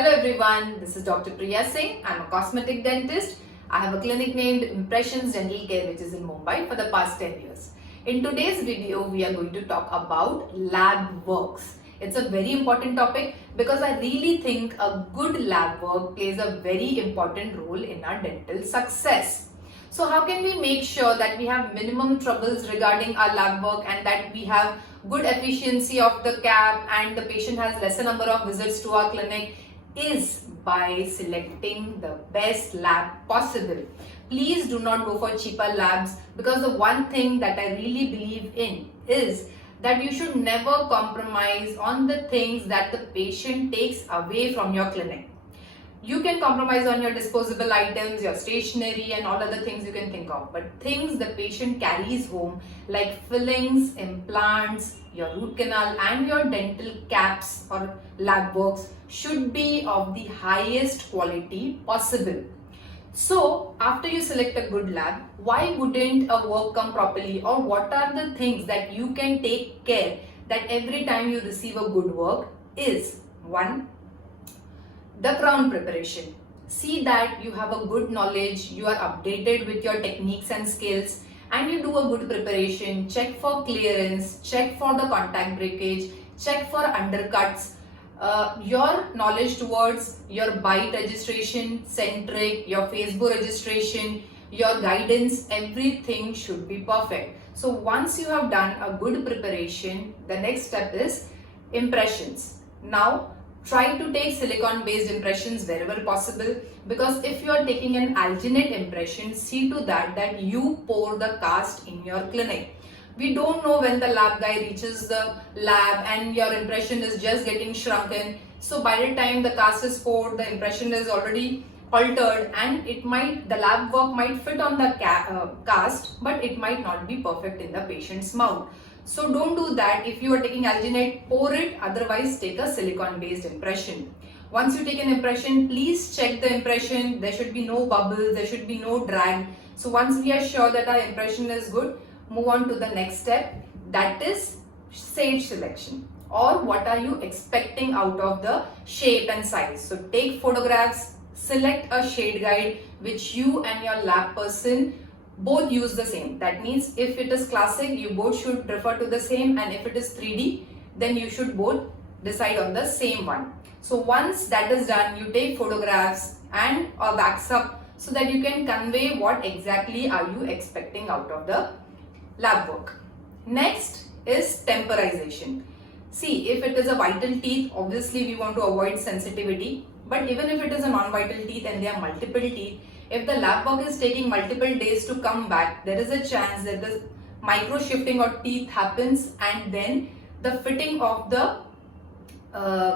Hello everyone, this is Dr. Priya Singh. I'm a cosmetic dentist. I have a clinic named Impressionz Dental Care which is in Mumbai for the past 10 years. In today's video, we are going to talk about lab works. It's a very important topic because I really think a good lab work plays a very important role in our dental success. So how can we make sure that we have minimum troubles regarding our lab work and that we have good efficiency of the cap and the patient has lesser number of visits to our clinic is by selecting the best lab possible. Please do not go for cheaper labs because the one thing that I really believe in is that you should never compromise on the things that the patient takes away from your clinic. You can compromise on your disposable items, your stationery and all other things you can think of. But things the patient carries home like fillings, implants, your root canal and your dental caps or lab works should be of the highest quality possible. So after you select a good lab, why wouldn't a work come properly, or what are the things that you can take care that every time you receive a good work is? One, the crown preparation. See that you have a good knowledge, you are updated with your techniques and skills, and you do a good preparation. Check for clearance, check for the contact breakage, check for undercuts. Your knowledge towards your bite registration, centric, your Facebook registration, your guidance, everything should be perfect. So once you have done a good preparation, the next step is impressions. Now try to take silicone based impressions wherever possible, because if you are taking an alginate impression, see to that you pour the cast in your clinic. We don't know when the lab guy reaches the lab and your impression is just getting shrunken. So by the time the cast is poured, the impression is already altered and the lab work might fit on the cast, but it might not be perfect in the patient's mouth. So don't do that. If you are taking alginate, pour it, otherwise take a silicone based impression. Once you take an impression, please check the impression. There should be no bubbles, there should be no drag. So once we are sure that our impression is good, move on to the next step, that is shade selection, or what are you expecting out of the shape and size. So take photographs, select a shade guide which you and your lab person both use the same. That means if it is classic, you both should refer to the same, and if it is 3D, then you should both decide on the same one. So once that is done, you take photographs and a wax up so that you can convey what exactly are you expecting out of the lab work. Next is temporization. See, if it is a vital teeth, obviously we want to avoid sensitivity, but even if it is a non-vital teeth and there are multiple teeth, if the lab work is taking multiple days to come back, there is a chance that the micro shifting of teeth happens and then the fitting of the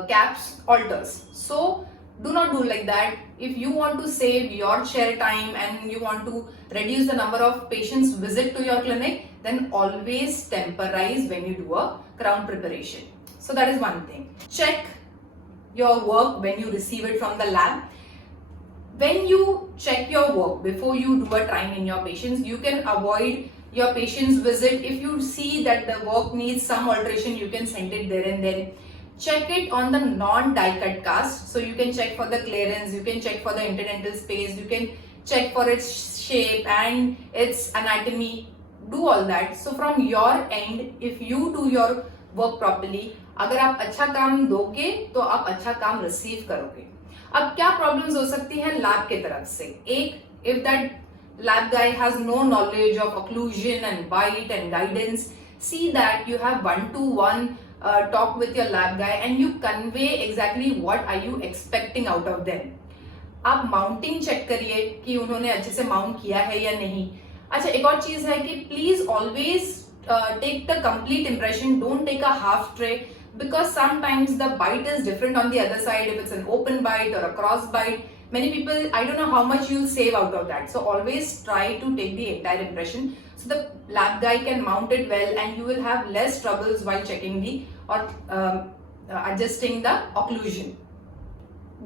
caps alters. So do not do like that. If you want to save your chair time and you want to reduce the number of patients visit to your clinic, then always temporize when you do a crown preparation. So that is one thing. Check your work when you receive it from the lab. When you check your work before you do a trying in your patients, you can avoid your patient's visit. If you see that the work needs some alteration, you can send it there and then. Check it on the non-die cut cast. So you can check for the clearance, you can check for the interdental space, you can check for its shape and its anatomy. Do all that. So from your end, if you do your work properly, अगर आप अच्छा काम दोगे तो आप अच्छा काम receive करोगे. अब क्या प्रॉब्लम्स हो सकती हैं लैब के तरफ से? एक, if that lab guy has no knowledge of occlusion and bite and guidance, see that you have one-to-one talk with your lab guy and you convey exactly what are you expecting out of them. आप mounting check करिए कि उन्होंने अच्छे से mount किया है या नहीं. अच्छा, एक और चीज है कि please always take the complete impression, don't take a half tray, because sometimes the bite is different on the other side. If it's an open bite or a cross bite, many people, I don't know how much you'll save out of that. So always try to take the entire impression so the lab guy can mount it well and you will have less troubles while checking the or adjusting the occlusion.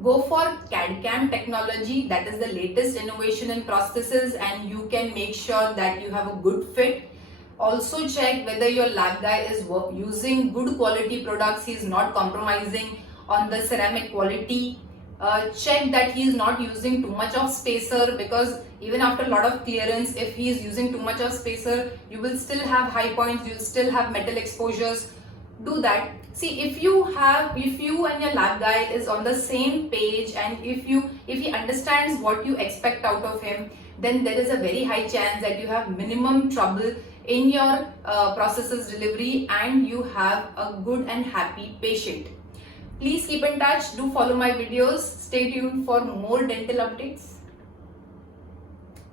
Go for CADCAM Technology, that is the latest innovation in prosthesis, and you can make sure that you have a good fit. Also check whether your lab guy is using good quality products, he is not compromising on the ceramic quality. check that he is not using too much of spacer, because even after a lot of clearance, if he is using too much of spacer, you will still have high points, you will still have metal exposures. Do that. See, if you and your lab guy is on the same page, and if he understands what you expect out of him, then there is a very high chance that you have minimum trouble in your processes delivery, and you have a good and happy patient. Please keep in touch. Do follow my videos. Stay tuned for more dental updates.